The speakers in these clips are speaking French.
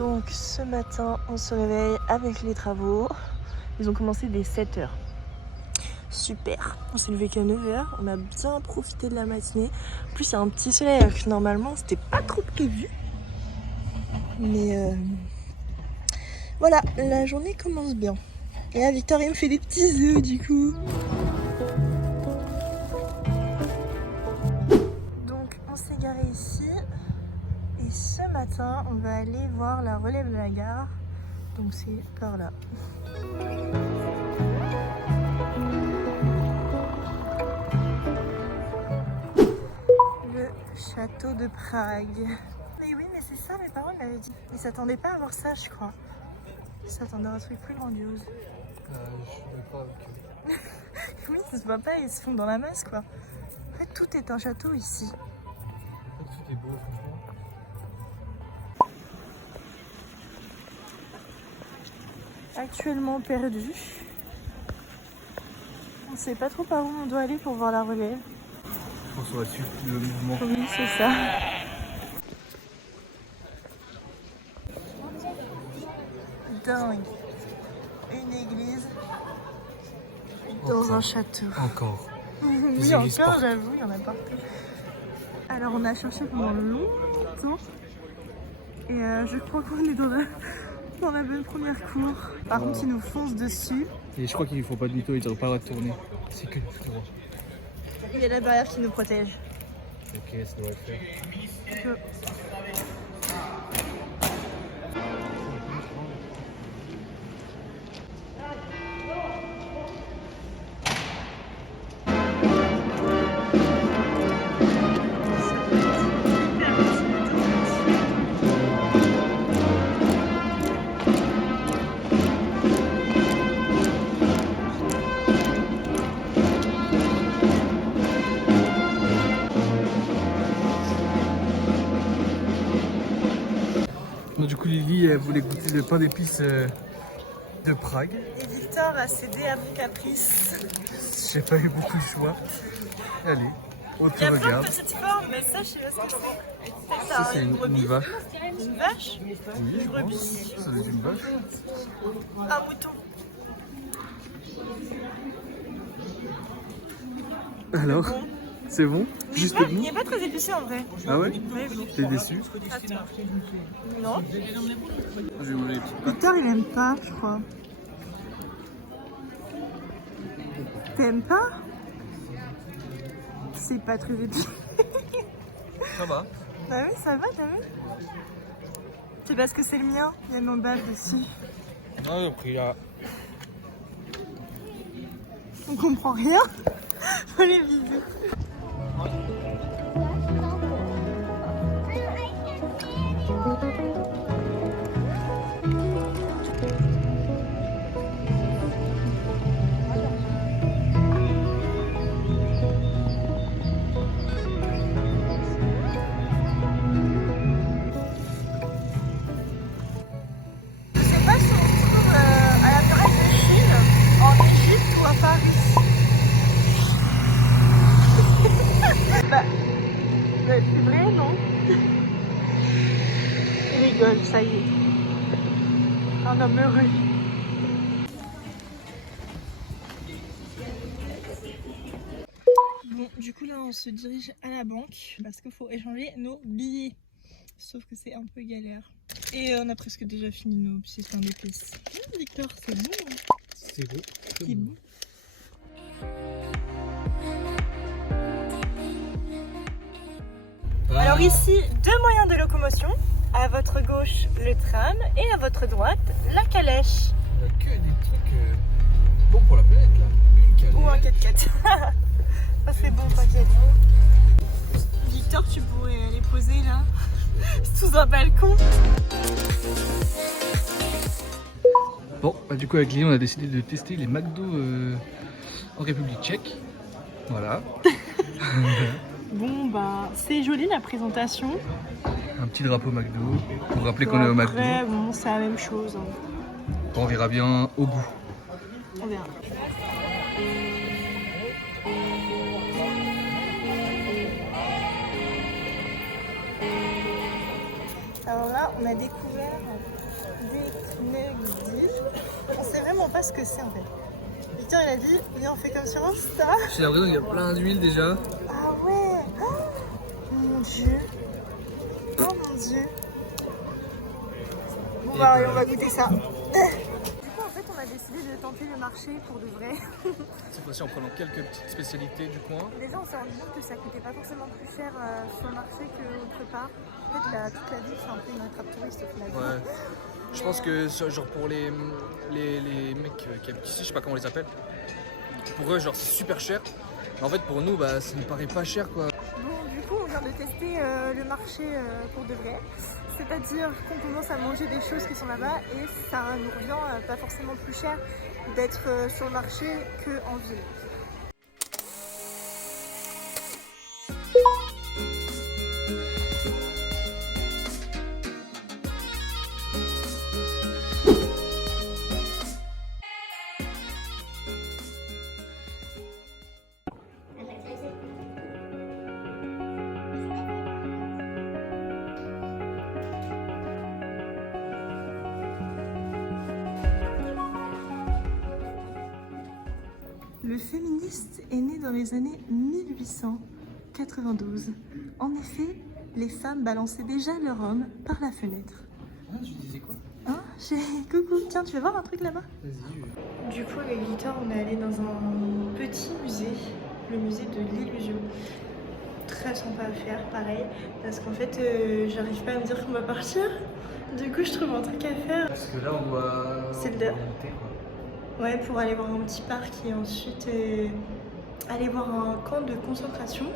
Donc ce matin, on se réveille avec les travaux. Ils ont commencé dès 7h. Super. On s'est levé qu'à 9h. On a bien profité de la matinée. En plus, il y a un petit soleil alors que normalement, c'était pas trop prévu. Mais voilà, la journée commence bien. Et là, Victor, il me fait des petits œufs du coup. Donc, on s'est garé ici. Et ce matin, on va aller voir la relève de la gare. Donc, c'est par là. Le château de Prague. Mais oui, mais c'est ça, mes parents m'avaient dit. Ils s'attendaient pas à voir ça, je crois. Ils s'attendaient à un truc plus grandiose. Je suis d'accord avec eux. Oui, ça se voit pas, ils se font dans la masse, quoi. En fait, tout est un château ici. Tout est beau, franchement. Actuellement perdu. On sait pas trop par où on doit aller pour voir la relève. Je pense qu'on va suivre le mouvement. Oui, c'est ça. Dingue. Une église dans un château. Encore. Oui, encore, j'avoue, il y en a partout. Alors, on a cherché pendant longtemps. Et je crois qu'on est dans la bonne première cour. Par contre, ils nous foncent dessus. Et je crois qu'ils ne font pas demi-tour, ils n'ont pas le droit de tourner. C'est que tout droit. Il y a la barrière qui nous protège. Ok, ça devrait le faire. Du coup, Lily elle voulait goûter le pain d'épices de Prague. Et Victor a cédé à mon caprice. J'ai pas eu beaucoup de choix. Allez, on te Il y a plein regarde. de petites formes, mais ça, je sais pas ce que c'est. Ça, c'est une vache. Une vache? Oui, je pense. Ça doit être une vache. Un mouton. Alors, Bon. c'est bon? Mais Juste il nous? n'est pas très épicé en vrai. Ah ouais? Ouais, bon. T'es déçu? Attends. Non. Je vais manger les petites pâtes. Victor, il aime pas, je crois. T'aimes pas? C'est pas très épicé. Ça va? Bah oui, ça va, t'as vu? C'est parce que c'est le mien, il y a mon badge dessus. Ah, j'ai pris là. On comprend rien. Faut les viser. Je sais pas si on se trouve à la muraille de Chine, en Égypte ou à Paris. Bah, c'est vrai, non? Il rigole, ça y est. Un homme heureux. Bon, du coup là on se dirige à la banque parce qu'il faut échanger nos billets. Sauf que c'est un peu galère. Et on a presque déjà fini nos petits pains d'épices. Victor, c'est bon. Hein. C'est beau. C'est bon. Alors ici, deux moyens de locomotion. À votre gauche, le tram et à votre droite, la calèche. On a que des trucs bons pour la planète là. Une calèche. Ou un 4x4. Ça c'est bon, t'inquiète. Victor, tu pourrais les poser là, sous un balcon. Bon, bah du coup avec Lily on a décidé de tester les McDo en République tchèque. Voilà. Bon bah, c'est joli la présentation. Un petit drapeau McDo pour rappeler qu'on est au McDo. Après, bon, c'est la même chose. Hein. On verra bien au goût. On verra. Alors là, on a découvert des nuggets. On sait vraiment pas ce que c'est en fait. Victor il a dit, viens on fait comme sur Insta. J'ai l'impression qu'il y a plein d'huile déjà. Ah ouais, mon dieu. Oh mon dieu. Bon bah on va goûter ça. Du coup en fait on a décidé de tenter le marché pour de vrai. Cette fois-ci en prenant quelques petites spécialités du coin. Déjà on s'est rendu compte que ça coûtait pas forcément plus cher sur le marché qu'autre part. En fait toute la ville c'est un peu une attrape touriste au final. Ouais. Je pense que genre pour les mecs qui habitent ici, je sais pas comment on les appelle, pour eux genre c'est super cher. Mais en fait pour nous bah ça nous paraît pas cher quoi. Bon du coup on vient de tester le marché pour de vrai. C'est-à-dire qu'on commence à manger des choses qui sont là-bas et ça nous revient pas forcément plus cher d'être sur le marché qu'en ville. Le féministe est né dans les années 1892. En effet, les femmes balançaient déjà leur homme par la fenêtre. Ah, tu disais quoi? Hein? Coucou, tiens, tu veux voir un truc là-bas? Vas-y. Du coup, avec Victor, on est allé dans un petit musée, le musée de l'illusion. Très sympa à faire, pareil, parce qu'en fait, j'arrive pas à me dire qu'on va partir. Du coup, je trouve un truc à faire. Parce que là on doit C'est le monter quoi. Ouais, pour aller voir un petit parc et ensuite aller voir un camp de concentration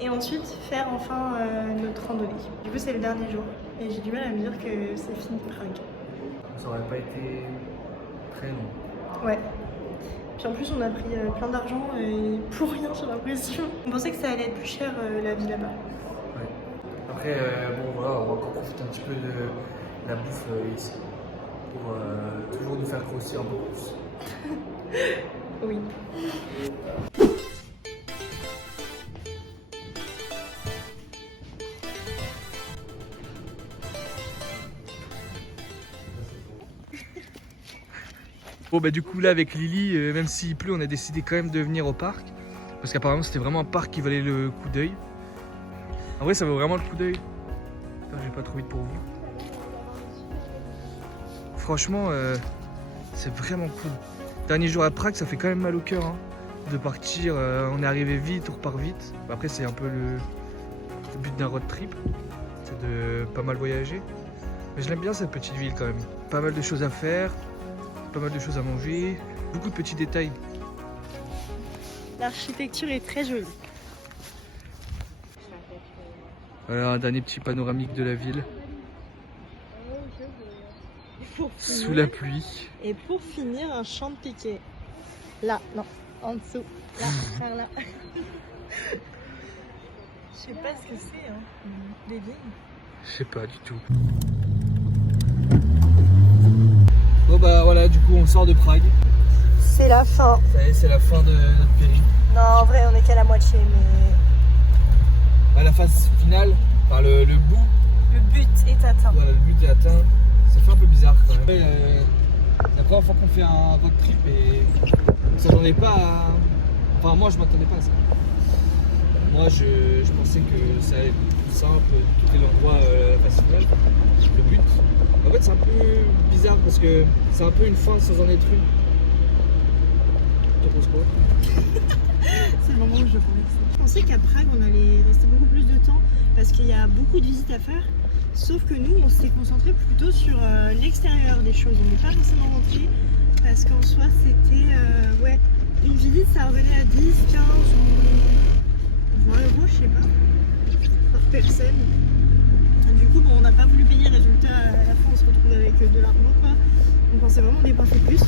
et ensuite faire enfin notre randonnée. Du coup, c'est le dernier jour et j'ai du mal à me dire que c'est fini Prague. Ça aurait pas été très long. Ouais. Puis en plus, on a pris plein d'argent et pour rien, j'ai l'impression. On pensait que ça allait être plus cher la vie là-bas. Ouais. Après, bon voilà, on va encore profiter un petit peu de la bouffe ici pour toujours nous faire grossir un peu plus. Oui. Bon bah du coup là avec Lily, même s'il pleut, on a décidé quand même de venir au parc. Parce qu'apparemment c'était vraiment un parc qui valait le coup d'œil. En vrai ça vaut vraiment le coup d'œil. J'ai pas trop vite pour vous. Franchement c'est vraiment cool. Dernier jour à Prague ça fait quand même mal au cœur hein, de partir. On est arrivé vite, on repart vite. Après c'est un peu le but d'un road trip. C'est de pas mal voyager. Mais je l'aime bien cette petite ville quand même. Pas mal de choses à faire. Pas mal de choses à manger, beaucoup de petits détails. L'architecture est très jolie. Voilà un dernier petit panoramique de la ville. Sous la pluie. Et pour finir, un champ de piquet. Là, non, en dessous. Là, par là. Je sais pas ce que c'est, hein. Des vignes. Je sais pas du tout. Bon bah voilà, du coup on sort de Prague. C'est la fin. Ça y est, c'est la fin de notre périple. Non, en vrai, on est qu'à la moitié, mais À la phase finale, enfin le bout, le but est atteint. voilà, le but est atteint. Ça fait un peu bizarre quand même. C'est la première fois qu'on fait un road trip et on s'attendait pas à... Enfin moi je m'attendais pas à ça. Moi je pensais que ça allait être plus simple, tout est l'endroit facile. Le but. En fait c'est un peu bizarre parce que c'est un peu une fin sans en être une. T'en penses quoi? C'est le moment où je pense. Je pensais qu'à Prague, on allait rester beaucoup plus de temps parce qu'il y a beaucoup de visites à faire. Sauf que nous, on s'est concentré plutôt sur l'extérieur des choses. On n'est pas forcément rentré parce qu'en soi, c'était ouais, une visite, ça revenait à 10, 15 ou 20 euros, je sais pas, par personne. Du coup, bon, on n'a pas voulu payer. Résultat, à la fin, on se retrouve avec de l'argent, quoi. On pensait vraiment dépenser plus.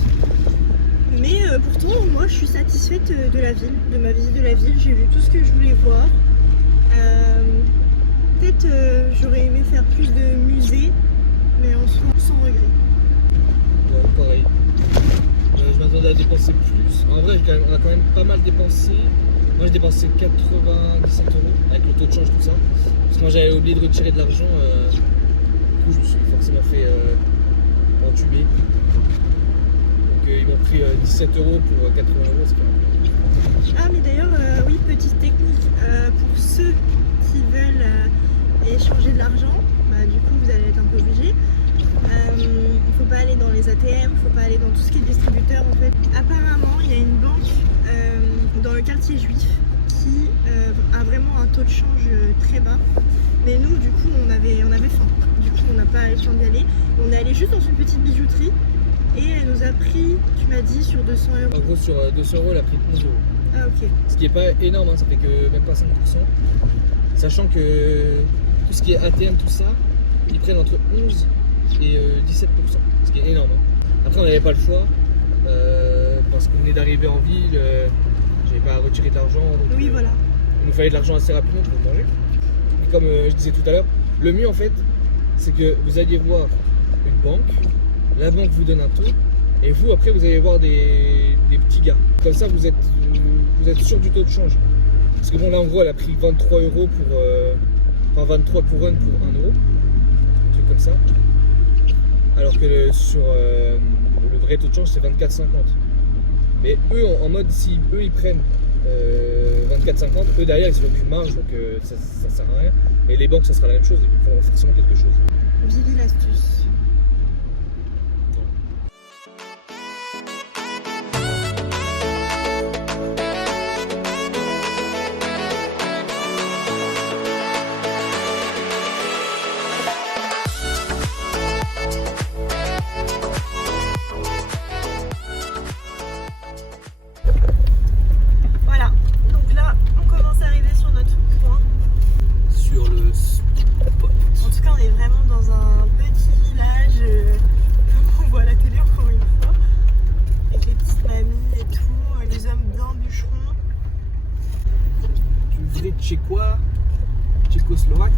Mais pourtant, moi, je suis satisfaite de la ville, de ma visite de la ville. J'ai vu tout ce que je voulais voir. Peut-être j'aurais aimé faire plus de musées, mais en soi, sans regret. Ouais, pareil. Je m'attendais à dépenser plus. En vrai, on a quand même pas mal dépensé. Moi, j'ai dépensé 97 € avec le taux de change, tout ça. Parce que moi, j'avais oublié de retirer de l'argent coup, je me suis forcément fait entuber. Donc, ils m'ont pris 17 € pour 80 €, c'est quand même. Ah mais d'ailleurs, oui, petite technique, pour ceux qui veulent échanger de l'argent, bah, du coup vous allez être un peu obligé. Il ne faut pas aller dans les ATM, il ne faut pas aller dans tout ce qui est distributeur en fait. Apparemment il y a une banque dans le quartier juif qui a vraiment un taux de change très bas. Mais nous du coup on avait faim, du coup on n'a pas eu le temps d'y aller. On est allé juste dans une petite bijouterie et elle nous a pris, tu m'as dit, sur 200 €. En gros, sur 200 €, elle a pris 11 €. Ah ok. Ce qui n'est pas énorme, hein, ça fait que même pas 5%. Sachant que tout ce qui est ATM, tout ça, ils prennent entre 11 et 17%. Ce qui est énorme. Hein. Après, on n'avait pas le choix. Parce qu'on venait d'arriver en ville, j'avais pas à retirer de l'argent. Oui, voilà. Il nous fallait de l'argent assez rapidement pour manger. Et comme je disais tout à l'heure, le mieux en fait, c'est que vous alliez voir une banque, la banque vous donne un taux, et vous après vous allez voir des petits gars. Comme ça vous êtes sûr du taux de change. Parce que bon là en gros elle a pris 23 € pour. Enfin 23 couronnes pour 1 €. Un truc comme ça. Alors que sur le vrai taux de change c'est 24,50. Mais eux en mode si eux ils prennent 24,50, eux derrière ils ont aucune marge donc ça sert à rien. Et les banques ça sera la même chose, ils feront forcément quelque chose. Vivi l'astuce. Tchécois, tchécoslovaque.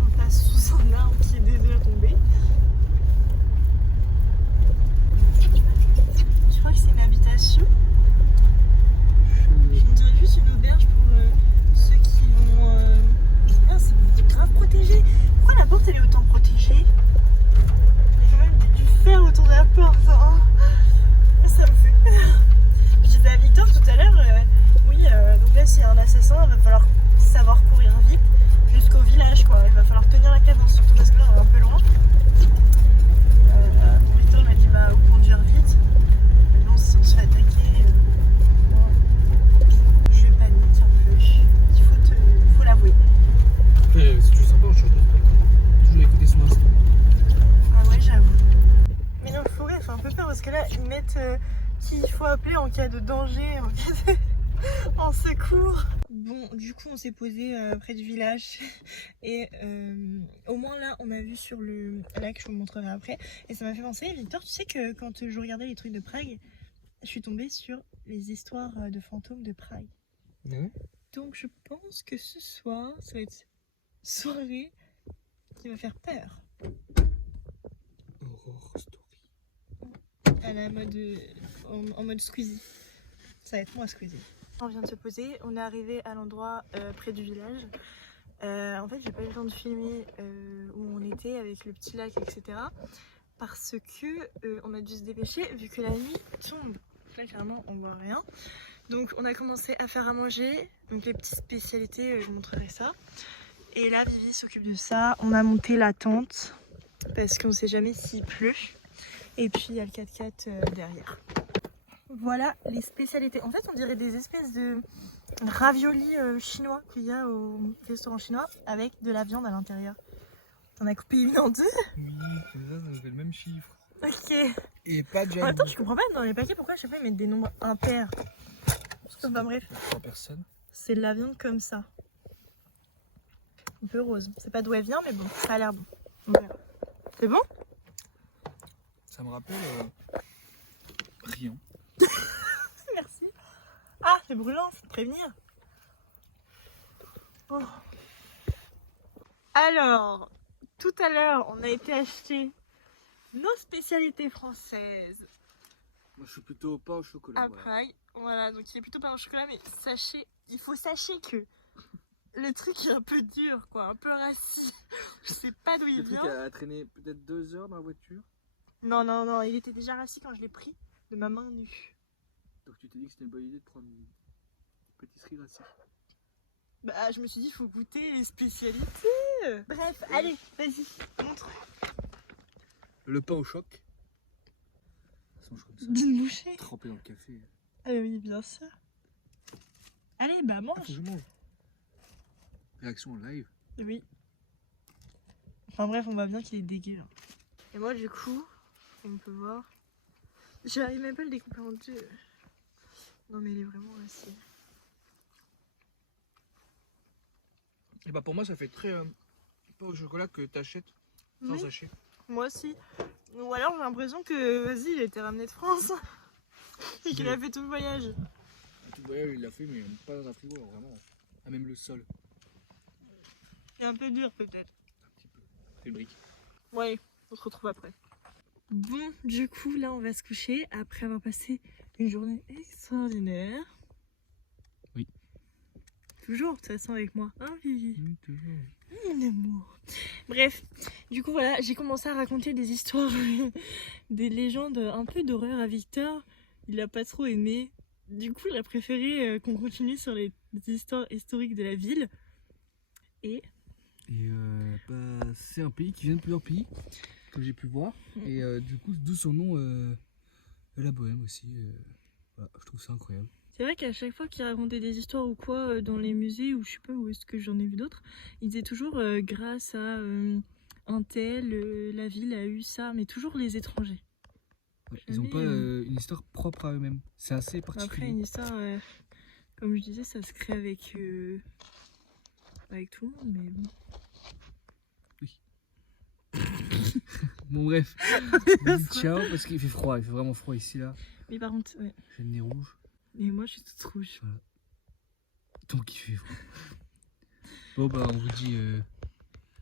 On passe sous un arbre qui est déjà tombé. Je crois que c'est une habitation. On dirait juste une auberge pour ceux qui vont. Ah, c'est grave protégé. Pourquoi la porte elle est autant protégée? Il y a quand même du fer autour de la porte. Hein. Ça me fait peur. Je disais à Victor tout à l'heure, oui, donc là s'il y a un assassin, il va falloir savoir courir vite jusqu'au village quoi. Il va falloir tenir la cadence, surtout parce que là on est un peu loin. Victor m'a dit bah conduire vite. Mais non, si on se fait attaquer. Il faut l'avouer. Après, c'est toujours sympa, on change de truc. Toujours écouter son instinct. Ah ouais, j'avoue. Mais dans le forêt, ça fait un peu peur parce que là, ils mettent qui il faut appeler en cas de danger, en cas de... en secours. Bon, du coup, on s'est posé près du village et au moins là, on a vu sur le lac, je vous le montrerai après. Et ça m'a fait penser, Victor, tu sais que quand je regardais les trucs de Prague, je suis tombée sur les histoires de fantômes de Prague. Ouais. Donc je pense que ce soir, ça va être soirée qui va faire peur. Horror story. À la mode, en mode Squeezie. Ça va être moi Squeezie. On vient de se poser, on est arrivé à l'endroit près du village. En fait j'ai pas eu le temps de filmer où on était avec le petit lac etc. Parce que on a dû se dépêcher vu que la nuit tombe. Là clairement on voit rien. Donc on a commencé à faire à manger, donc les petites spécialités, je vous montrerai ça. Et là Vivi s'occupe de ça, on a monté la tente parce qu'on sait jamais s'il pleut. Et puis il y a le 4x4 derrière. Voilà les spécialités. En fait on dirait des espèces de raviolis chinois qu'il y a au restaurant chinois avec de la viande à l'intérieur. On a coupé une en deux. Oui, c'est ça, ça nous fait le même chiffre. Ok. Et pas de En même temps je comprends pas dans les paquets pourquoi à chaque fois ils mettent des nombres impairs. Enfin bref. 3 personnes. C'est de la viande comme ça. Un peu rose. C'est pas d'où elle vient, mais bon, ça a l'air bon. C'est bon? Ça me rappelle rien. Merci. Ah, c'est brûlant, faut te prévenir. Oh. Alors, tout à l'heure, on a été acheter nos spécialités françaises Moi je suis plutôt pas au chocolat. à Prague. Voilà, donc il est plutôt pas au chocolat, mais sachez, il faut sachez que le truc est un peu dur, quoi, un peu rassis. Je sais pas d'où il Le truc vient. a traîné peut-être 2 heures dans la voiture. Non, il était déjà rassis quand je l'ai pris de ma main nue. Donc tu t'es dit que c'était une bonne idée de prendre une pâtisserie rassis. Bah, je me suis dit, il faut goûter les spécialités. Bref, allez, vas-y, montre. Le pain au choc. Ça mange comme ça. D'une bouchée. Trempé dans le café. Ah oui, bien sûr. Allez, bah Ah, faut mange. que je mange. Réaction en live. Oui. Enfin bref, on voit bien qu'il est dégueu. Et moi, du coup, on peut voir. J'arrive même pas à le découper en deux. Non, mais il est vraiment assez. Et bah pour moi ça fait très pas au chocolat que t'achètes sans Oui. sachet. Moi aussi. Ou alors j'ai l'impression que, vas-y, il a été ramené de France. Et qu'il a fait tout le voyage. Tout voyage il l'a fait mais pas dans un frigo vraiment. Ah même le sol. C'est un peu dur peut-être. Un petit peu. C'est une brique. Ouais, on se retrouve après. Bon, du coup, là, on va se coucher après avoir passé une journée extraordinaire. Oui. Toujours, de toute façon, avec moi. Hein, Vivi? Oui, toujours. Mon amour. Bref, du coup, voilà, j'ai commencé à raconter des histoires, des légendes un peu d'horreur à Victor. Il a pas trop aimé. Du coup, il a préféré qu'on continue sur les histoires historiques de la ville. Et Bah, c'est un pays qui vient de plusieurs pays, comme j'ai pu voir. Et du coup, d'où son nom, la Bohème aussi. Voilà, je trouve ça incroyable. c'est vrai qu'à chaque fois qu'il racontait des histoires ou quoi dans les musées, ou je sais pas où est-ce que j'en ai vu d'autres, il disait toujours grâce à un tel, la ville a eu ça, mais toujours les étrangers. Ouais, ils n'ont pas une histoire propre à eux-mêmes. C'est assez Après, particulier. une histoire, comme je disais, ça se crée avec tout le monde, mais bon. Oui. Bon bref, ciao parce qu'il fait froid, il fait vraiment froid ici là. Mais par contre, ouais. J'ai le nez rouge. Et moi, je suis toute rouge. Voilà. Donc il fait froid. Bon bah on vous dit...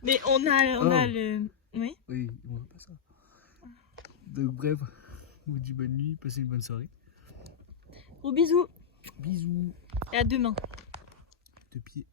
Mais on a le... Oui. Oui, on veut pas ça. Donc bref, on vous dit bonne nuit, passez une bonne soirée. Gros bisous. Bisous. Et à demain. De pied.